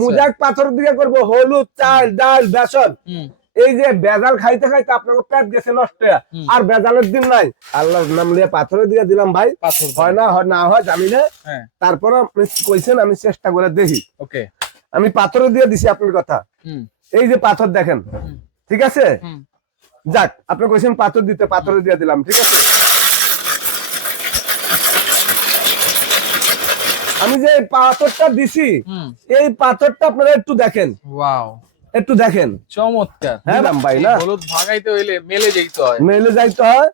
মুজাক পাথর দিয়ে করবো হলুদ চাল ডাল বেসন। এই যে বেজাল খাইতে খাইতে আপনার পেট গেছে নষ্ট, আর বেজালের দিন নাই। আল্লাহর নাম লিয়ে পাথরে দিয়ে দিলাম ভাই, হয় না হয় জানি না। তারপর আপনি কইছেন আমি চেষ্টা করে দেখি। ওকে, আমি পাথরে দিয়ে দিছি আপনার কথা। এই যে পাথর দেখেন, ঠিক আছে, যাক আপনি কইছেন পাথর দিতে, পাথরে দিয়ে দিলাম, ঠিক আছে। আমি যে পাথরটা দিছি, এই পাথরটা আপনারা একটু দেখেন। ওয়াও, একটু দেখেন, চমৎকার। হ্যাঁ ভাই, না হলুদ ভাঙাইতে হইলে মেলে যাইতে হয়, মেলে যাইতে হয়।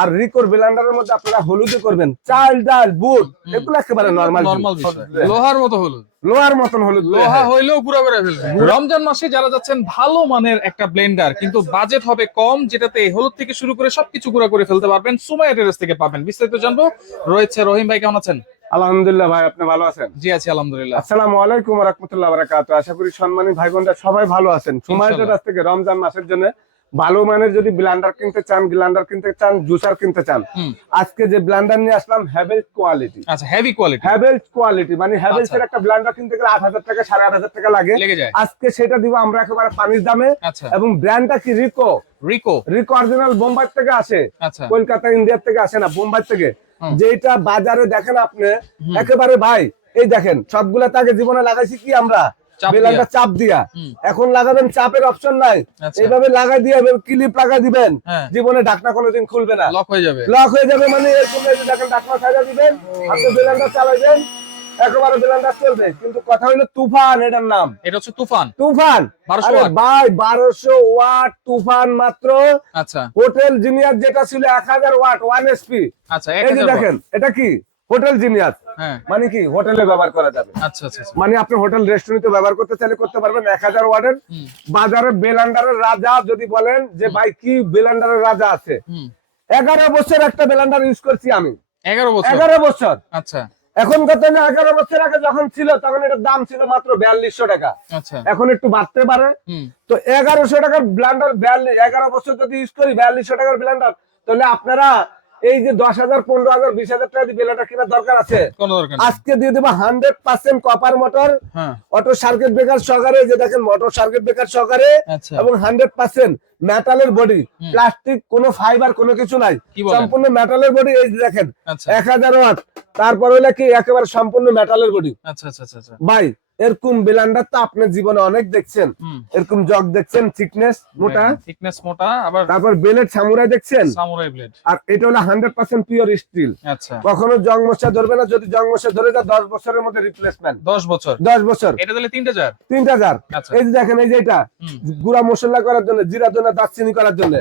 আর রিকোর ব্লেন্ডারের মধ্যে আপনারা হলুদে করবেন, চাল ডাল বুট এগুলো একেবারে নরমাল বিষয়। লোহার মতো হলুদ, লোহার মতন হলুদ, লোহা হইলেও পুরো করে ফেলবে। রমজান মাসে যারা যাচ্ছেন ভালো মানের একটা ব্লেন্ডার, কিন্তু বাজেট হবে কম, যেটাতে হলুদ থেকে শুরু করে সবকিছু গুঁড়া করে ফেলতে পারবেন, সুমাইয়া টেরেস থেকে পাবেন। বিস্তারিত জানবো রয়েছে। রহিম ভাই কেমন আছেন? আলহামদুলিল্লাহ ভাই, আপনি ভালো আছেন? জি আছি আলহামদুলিল্লাহ। আসসালামু আলাইকুম ওয়া রাহমাতুল্লাহি ওয়া বারাকাতুহু। আশা করি সম্মানী ভাই বোনরা সবাই ভালো আছেন। সুমাইয়া টেরেস থেকে রমজান মাসের জন্য ভালো মানের যদি ব্লেন্ডার কিনতে চান, গ্রাইন্ডার কিনতে চান, জুসার কিনতে চান, আজকে যে ব্লেন্ডার নিয়ে আসলাম হ্যাভেলস কোয়ালিটি। আচ্ছা, হেভি কোয়ালিটি, হ্যাভেলস কোয়ালিটি মানে হ্যাভেলস এর একটা ব্লেন্ডার কিনতে গেলে ৮০০০ টাকা ৮৫০০ টাকা লাগে। আজকে সেটা দিব আমরা একেবারে পানির দামে। এবং ব্র্যান্ডটা কি? রিকো। রিকো অরিজিনাল বোম্বাই থেকে আসে, কলকাতা ইন্ডিয়া থেকে আসে না, বোম্বাই থেকে। যেটা বাজারে দেখেন আপনি একেবারে ভাই, এই দেখেন সবগুলা আগে জীবনে লাগাইছি কি আমরা ব্লেন্ডার চাপ দিয়া, এখন লাগাবেন চাপের অপশন নাই, এইভাবে লাগাই দিয়ে ক্লিপ লাগাই দিবেন, জীবনে ঢাকনা কোনোদিন খুলবে না, লক হয়ে যাবে। লক হয়ে যাবে মানে এরকম দেখেন ঢাকনা ছাইড়া দিবেন, আপনি ব্লেন্ডার চালাবেন, একেবারে ব্লেন্ডার চলবে। কিন্তু কথা হলো তুফান, এটার নাম। এটা হচ্ছে তুফান। তুফান ভাই 1200 ওয়াট তুফান মাত্র। আচ্ছা, হোটেল জিনিয়াস যেটা ছিল 1000 ওয়াট 1 এসপি। আচ্ছা, এই যে দেখেন এটা কি হোটেল জিনিয়াস, মানে কি হোটেলে ব্যবহার করা যাবে। আচ্ছা আচ্ছা, মানে আপনি হোটেল রেস্টুরেন্টে ব্যবহার করতে চাইলে করতে পারবেন। 1000 ওয়াটের বাজারে ব্লেন্ডারের রাজা যদি বলেন যে ভাই কি ব্লেন্ডারের রাজা আছে, 11 বছর একটা ব্লেন্ডার ইউজ করছি আমি। 11 বছর। আচ্ছা, এখন কত না 11 বছর আগে যখন ছিল তখন এটার দাম ছিল মাত্র 4200 টাকা। আচ্ছা, এখন একটু বাড়তে পারে। তো 1100 টাকার ব্লেন্ডার 11 বছর যদি ইউজ করি 4200 টাকার ব্লেন্ডার, তাহলে আপনারা এই যে 10,000 15,000 20,000 টাকা দিয়ে ব্লেন্ডার কেনার দরকার আছে? কোনো দরকার নেই। আজকে দিয়ে দেব 100% copper motor, auto circuit breaker সহকারে, যে দেখেন মোটর সার্কিট ব্রেকার সহকারে, এবং 100% মেটালের বডি, প্লাস্টিক কোনো ফাইবার কোনো কিছু নাই, সম্পূর্ণ মেটালের বডি। এই যে দেখেন 1000 ওয়াট, তারপর হলো কি একেবারে সম্পূর্ণ মেটালের বডি। আচ্ছা আচ্ছা আচ্ছা ভাই, এরকম ব্লেন্ডার তো আপনি জীবনে অনেক দেখছেন, এরকম জগ দেখছেন, থিকনেস মোটা, আবার তারপর ব্লেড সামুরাই দেখছেন, সামুরাই ব্লেড। আর এটা হলো 100% পিওর স্টিল। আচ্ছা, কখনো জং মশা ধরবে না, যদি জং মশা ধরে যায় 10 বছরের মধ্যে রিপ্লেসমেন্ট। 10 বছর। এটা তাহলে 3000। এই যে দেখেন, এই যে এটা গুঁড়া মশলা করার জন্য, জিরা ধনে দারচিনি করার জন্য,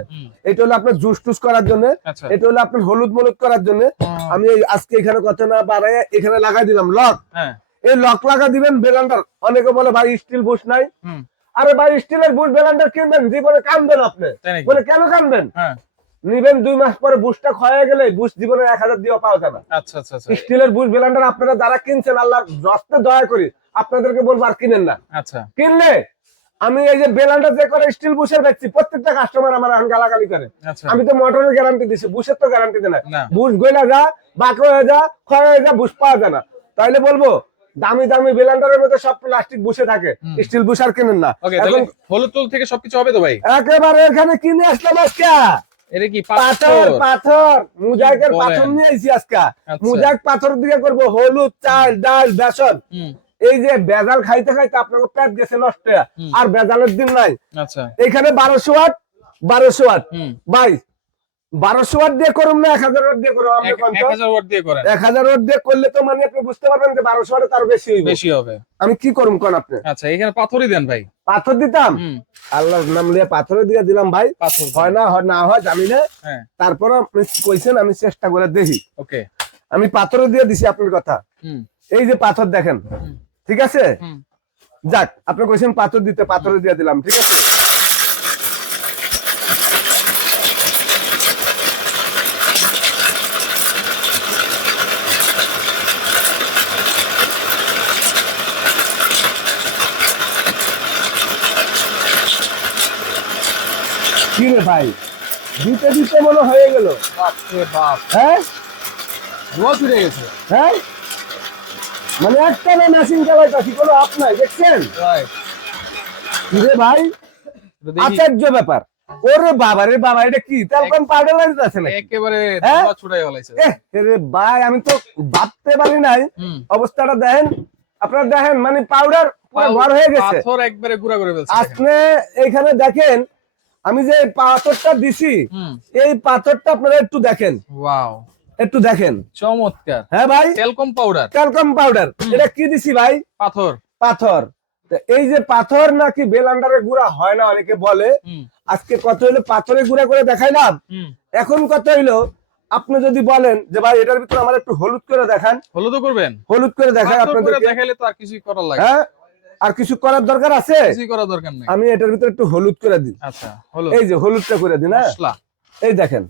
এটা হলো আপনার জুস টুস করার জন্য, এটা হলো আপনার হলুদ মলুদ করার জন্য। আমি আজকে এখানে কথা না বাড়ায় এখানে লাগাই দিলাম লক। এই লক লাগা দিবেন ব্লেন্ডার। অনেকে বলে ভাই স্টিল বুশ নাই। আরে ভাই স্টিলের বুশ ব্লেন্ডার কিনবেন, জীবনে কানবেন আপনি। বলে কেন কানবেন? নিবেন 2 মাস পরে বুশটা ক্ষয়ে গেলে বুশ জীবনে 1000 দিয়ে পাওয়া যাবে। আচ্ছা আচ্ছা, স্টিলের বুশ ব্লেন্ডার আপনারা যারা কিনছেন আল্লাহ রাস্তে দয়া করি আপনাদেরকে বলবো আর কিনেন না। আচ্ছা, কিনলে আমি এই যে ব্লেন্ডার যে করে স্টিল বুশের দেখছি, প্রত্যেকটা কাস্টমার আমার এখন গালাগালি করে। আমি তো মোটরের গ্যারান্টি দিছি, বুশের তো গ্যারান্টি দেয় না। বুশ গইলা যা, বাঁকা হয়ে যা, ক্ষয় হয়ে যা, বুশ পাওয়া যায় না। তাইলে বলবো দামি দামি ব্লেন্ডারের মধ্যে সব প্লাস্টিক বুশে থাকে, স্টিল বুশ আর কিনেন না। এখন হলুদ টুল থেকে সবকিছু হবে তো ভাই? একেবারে এখানে কিনে আসলাম আজকে। এটা কি পাথর মুজাকের পাথর নিয়ে আইছি আজকে। মুজাক পাথর দিয়ে করবো হলুদ চাল ডাল বেসন। এই যে বেজাল খাইতে খাইতে আপনার পেট গেছে নষ্ট, আর বেজালের দিন নাই। আচ্ছা, এখানে 1200 ওয়াট ভাই, 1200 ওয়াট দিয়ে করুন না 1000 ওয়াট দিয়ে করুন? 1000 ওয়াট দিয়ে করেন। 1000 ওয়াট দিয়ে করলে তো মানে আপনি বুঝতে পারবেন যে 1200 ওয়াটে তার বেশি হবে। আমি কি করুম কোন আপনি? আচ্ছা, এখানে পাথরই দেন ভাই। পাথর দিতাম, আল্লাহর নাম লিয়ে পাথরে দিয়ে দিলাম ভাই, হয় না হয় জানি না। তারপর আপনি কইছেন আমি চেষ্টা করে দেখি। ওকে, আমি পাথরে দিয়ে দিছি আপনার কথা। এই যে পাথর দেখেন, ঠিক আছে, যাক আপনি কইছেন পাথর দিতে, পাথরে দিয়ে দিলাম, ঠিক আছে। কি রে ভাই, দিতে দিতে মনে হয়ে গেল। বাপ রে বাপ, হ্যাঁ ধোয়া ছুটে গেছে। হ্যাঁ মানে একটা না মেশিন চালাইতাছি কোনো আপ নাই, দেখছেন রে ভাই, আশ্চর্য ব্যাপার। ওরে বাবা রে বাবা, এটা কি তেলকম পাউডার লাগতেছে না একেবারে ধোঁয়া ছুটাই হলাইছে রে ভাই, আমি তো ভাবতে পারি নাই অবস্থাটা। দেখেন আপনারা, দেখেন মানে পাউডার পুরো ঘর হয়ে গেছে, পাথর একবারে গুঁড়া করে ফেলছে। আপনি এখানে দেখেন আমি যে পাথরটা দিছি, এই পাথরটা আপনারা একটু দেখেন, ওয়াও, একটু দেখেন, চমৎকার। হ্যাঁ ভাই, তেলকম পাউডার, তেলকম পাউডার। এটা কি দিছি ভাই? পাথর। পাথর। এই যে পাথর নাকি বেলান্ডারে গুঁড়া হয় না অনেকে বলে, আজকে কত হইলো পাথরে গুঁড়া করে দেখাইলাম। এখন কত হইলো আপনি যদি বলেন যে ভাই এটার ভিতরে আমার একটু হলুদ করে দেখান, হলুদ করবেন, হলুদ করে দেখাই আপনাদের, দেখাইলে তো আর কিছুই করার লাগে। হ্যাঁ, আর কিছু করার দরকার আছে? কিছুই করার দরকার নেই, আমি এটার ভিতরে একটু হলুদ করে দিই। আচ্ছা, হলুদ, এই যে হলুদটা করে দিন। হ্যাঁ, এই দেখেন,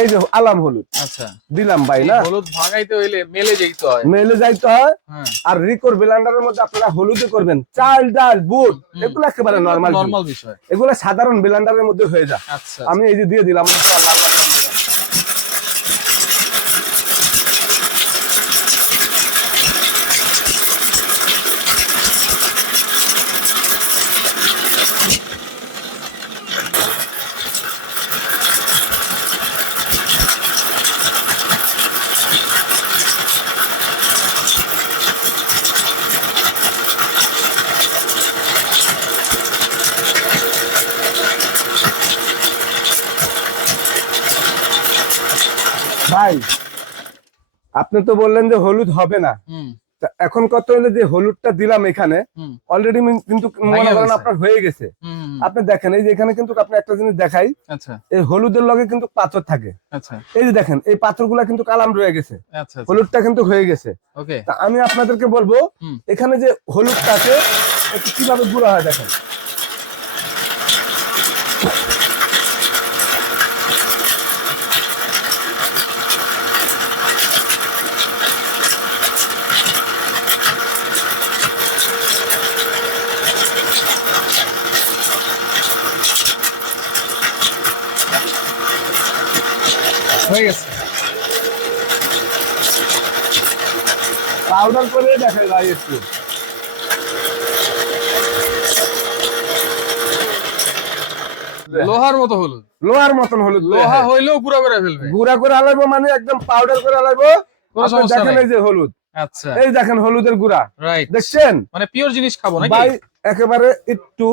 এই যে আলাম হলুদ, আচ্ছা দিলাম ভাই। না, হলুদ ভাঙাইতে হইলে মেলে যাইতে হয়, মেলে যাইতে হয়। আর রিকোর ব্লেন্ডারের মধ্যে আপনারা হলুদে করবেন, চাল ডাল বুট এগুলো একেবারে নরমাল বিষয়, এগুলো সাধারণ ব্লেন্ডারের মধ্যে হয়ে যায়। আচ্ছা, আমি এই যে দিয়ে দিলাম, ভাই আপনি তো বললেন যে হলুদ হবে না, এখন কত হলো যে হলুদটা দিলাম এখানে অলরেডি কিন্তু মনে করেন আপনার হয়ে গেছে। আপনি দেখেন এই যে এখানে কিন্তু আপনি একটা জিনিস দেখাই, এই হলুদের লগে কিন্তু পাথর থাকে। এই যে দেখেন এই পাথরগুলা কিন্তু কালাম রয়ে গেছে, হলুদটা কিন্তু হয়ে গেছে। তা আমি আপনাদেরকে বলবো এখানে যে হলুদটা আছে কিভাবে গুঁড়া হয় দেখেন। হয়ে গেছে, পাউডার করে দেখাই ভাই একটু। লোহার মতো হলুদ, লোহার মতন হলুদ, লোহা হইলেও গুঁড়া করে ফেলবে, গুঁড়া করে আলাইবো মানে একদম পাউডার করে আলাইবো। দেখেন এই যে হলুদ, আচ্ছা এই দেখেন হলুদের গুঁড়া, রাইট, দেখছেন মানে পিওর জিনিস খাবো নাকি ভাই? একেবারে একটু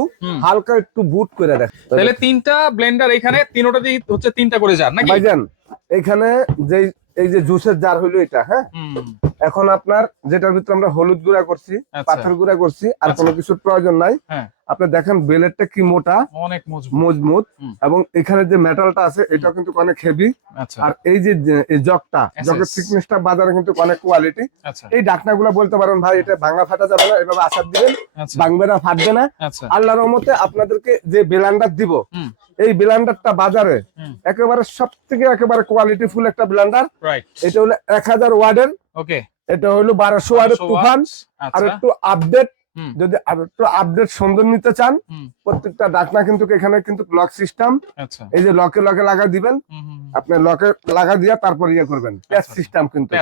হালকা একটু বুট করে দেখ। তাহলে তিনটা ব্লেন্ডার এখানে, তিনটাতেই হচ্ছে তিনটা করে জার নাকি ভাইজান? এখানে যে এই যে জুসের জার হইলো এটা, হ্যাঁ, এখন আপনার যেটার ভিতরে আমরা হলুদ গুঁড়া করছি, পাথর গুঁড়া করছি, আর কোনো কিছুর প্রয়োজন নাই। আপনি দেখেন বেলেটটা কি মোটা, অনেক মজবুত, এবং এখানে যে মেটালটা আছে এটাও কিন্তু অনেক হেভি। আর এই যে জগটা, জগের থিকনেসটা বাজারে কিন্তু অনেক কোয়ালিটি। এই ঢাকনাগুলো বলতে পারেন ভাই এটা ভাঙা ফাটা যাবে না, এভাবে আসার দিবেন, ভাঙবে না, ফাটবে না। আল্লাহর রহমতে আপনাদেরকে যে ব্লেন্ডার দিব, এই ব্লেন্ডারটা বাজারে একেবারে সবথেকে একেবারে কোয়ালিটি ফুল একটা ব্লেন্ডার। এটা হলো 1000 ওয়াটের, এটা হলো 1200 ওয়াটের তুফান। আর একটু আপডেট, যদি আর একটু আপডেট সুন্দর নিতে চান, প্রত্যেকটা ঢাকনা কিন্তু এখানে কিন্তু লক সিস্টেম, এই যে লকে লকে লাগা দিবেন, আপনি লকে লাগা দিয়া তারপর ইয়ে করবেন, প্যাচ সিস্টেম কিন্তু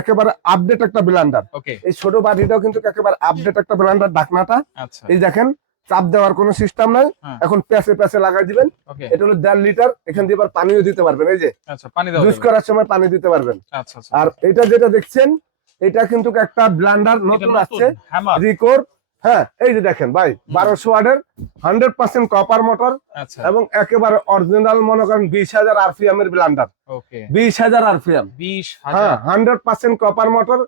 একেবারে আপডেট একটা ব্লেন্ডার। এই ছোট বাটিটাও কিন্তু একেবারে আপডেট একটা ব্লেন্ডার ঢাকনাটা। এই দেখেন চাপ দেওয়ার কোনো সিস্টেম নাই, এখন প্যাচে প্যাচে লাগাই দিবেন। এটা হলো 1.5 লিটার, এখান দিয়ে আবার পানিও দিতে পারবেন, এই যে জুস করার সময় পানি দিতে পারবেন। আর এটা যেটা দেখছেন এটা কিন্তু একটা ব্লেন্ডার নতুন আসছে রিকোর। হ্যাঁ, এই যে দেখেন ভাই 1200 ওয়াটের 100% কপার মোটর, এবং একেবারে অরিজিনাল মনে করেন 20,000 আরপিএম এর ব্লেন্ডার। 20,000 আরপিএম, হ্যাঁ, 100% কপার মোটর,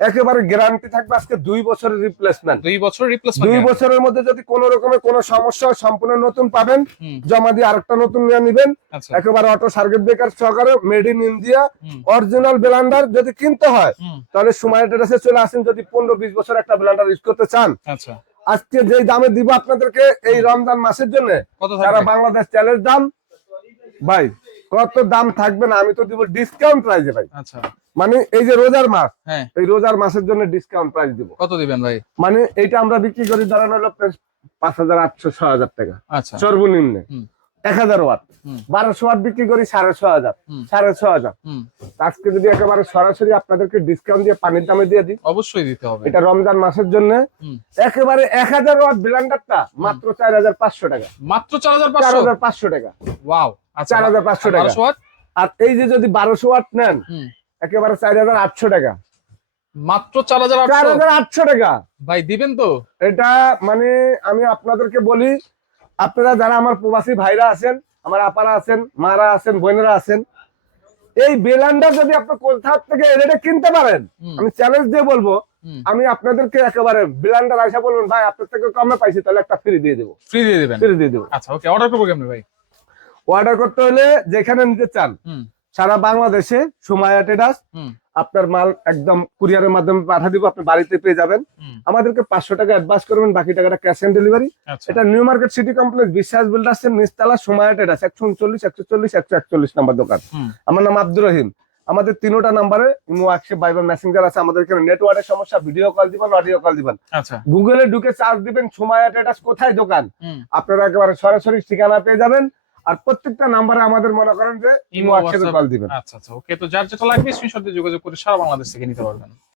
একেবারে গ্যারান্টি থাকবে আজকে 2 বছরের রিপ্লেসমেন্ট। 2 বছরের মধ্যে যদি কোনো রকমের কোনো সমস্যা হয় সম্পূর্ণ নতুন পাবেন, জমা দিয়ে আরেকটা নতুন নিয়ে নেবেন। একেবারে অটো সার্কিট ব্রেকার সহকারে made in India original Blender যদি কিনতে হয় তাহলে সময় ট্রেডার্সে চলে আসেন। যদি 15-20 বছর একটা ব্লেন্ডার ইউজ করতে চান, আজকে যেই দামে দিব আপনাদেরকে এই রমজান মাসের জন্য, সারা বাংলাদেশ চ্যালেঞ্জ দাম ভাই, কত দাম থাকবে না, আমি তো দিব ডিসকাউন্ট প্রাইসে ভাই। মানে এই যে রোজার মাস, এই রোজার মাসের জন্য ডিসকাউন্ট প্রাইস দিব। কত দিবেন ভাই? মানে এইটা আমরা বিক্রি করি দাঁড়ানো হলো 5,800-6,000 টাকা সর্বনিম্ন। 1000 ওয়াট, 1200 ওয়াট বিক্রি করি 6500, 6500। আজকে যদি একেবারে সরাসরি আপনাদেরকে ডিসকাউন্ট দিয়ে পানির দামে দিয়ে দিই, অবশ্যই দিতে হবে, এটা রমজান মাসের জন্য একেবারে 1000 ওয়াট ব্লেন্ডারটা মাত্র 4500 টাকা, মাত্র 4500, 4500 টাকা। ওয়াও, আচ্ছা 4500 টাকা। 1200 ওয়াট, আর এই যে যদি 1200 ওয়াট নেন একেবারে 4800 টাকা, মাত্র 4800, 4800 টাকা। ভাই দিবেন তো? এটা মানে আমি আপনাদেরকে বলি, আপনারা যারা আমার প্রবাসী ভাইরা আছেন, আমার আপারা আছেন, মারা আছেন, বোনেরা আছেন, এই ব্লেন্ডার যদি আপনি কোথা থেকে রেটে কিনতে পারেন, আমি চ্যালেঞ্জ দিয়ে বলবো, আমি আপনাদেরকে একেবারে ব্লেন্ডার আইসা বলবেন ভাই আপনার থেকে কমে পাইছি, তাহলে একটা ফ্রি দিয়ে দেবো। ফ্রি দিয়ে দিবেন? ফ্রি দিয়ে দেবো। আচ্ছা ওকে, অর্ডার করবো কেমনে ভাই? অর্ডার করতে হলে যেখানে নিতে চান সারা বাংলাদেশে সুমাইয়া ট্রেডার্স আপনার মাল একদম কুরিয়ারের মাধ্যমে পাঠিয়ে দিব, আপনি বাড়িতে পেয়ে যাবেন। আমাদেরকে 500 টাকা অ্যাডভান্স করবেন, বাকি টাকাটা ক্যাশ অন ডেলিভারি। এটা নিউ মার্কেট সিটি কমপ্লেক্স বিশ্বাস বিল্ডার্স এর নিচতলা সুমাইয়া ট্রেডার্স 139, 140, 141 নম্বর দোকান। আমার নাম আব্দুর রহিম। আমাদের তিনটা নাম্বারে ইমো, হোয়াটসঅ্যাপ, ভাইবার, মেসেঞ্জার আছে। আমাদের এখানে নেটওয়ার্কের সমস্যা, ভিডিও কল দিবেন, অডিও কল দিবেন। আচ্ছা, গুগলে ঢুকে সার্চ দিবেন সুমাইয়া ট্রেডার্স কোথায় দোকান, আপনারা একেবারে সরাসরি ঠিকানা পেয়ে যাবেন। আর প্রত্যেকটা নাম্বারে আমাদের মনে করেন যে ইমো, হোয়াটসঅ্যাপে কল দিবেন। আচ্ছা আচ্ছা ওকে, তো যার যেটা লাগবে স্ক্রিনশট দিয়ে যোগাযোগ করে সারা বাংলাদেশ থেকে নিতে পারবেন।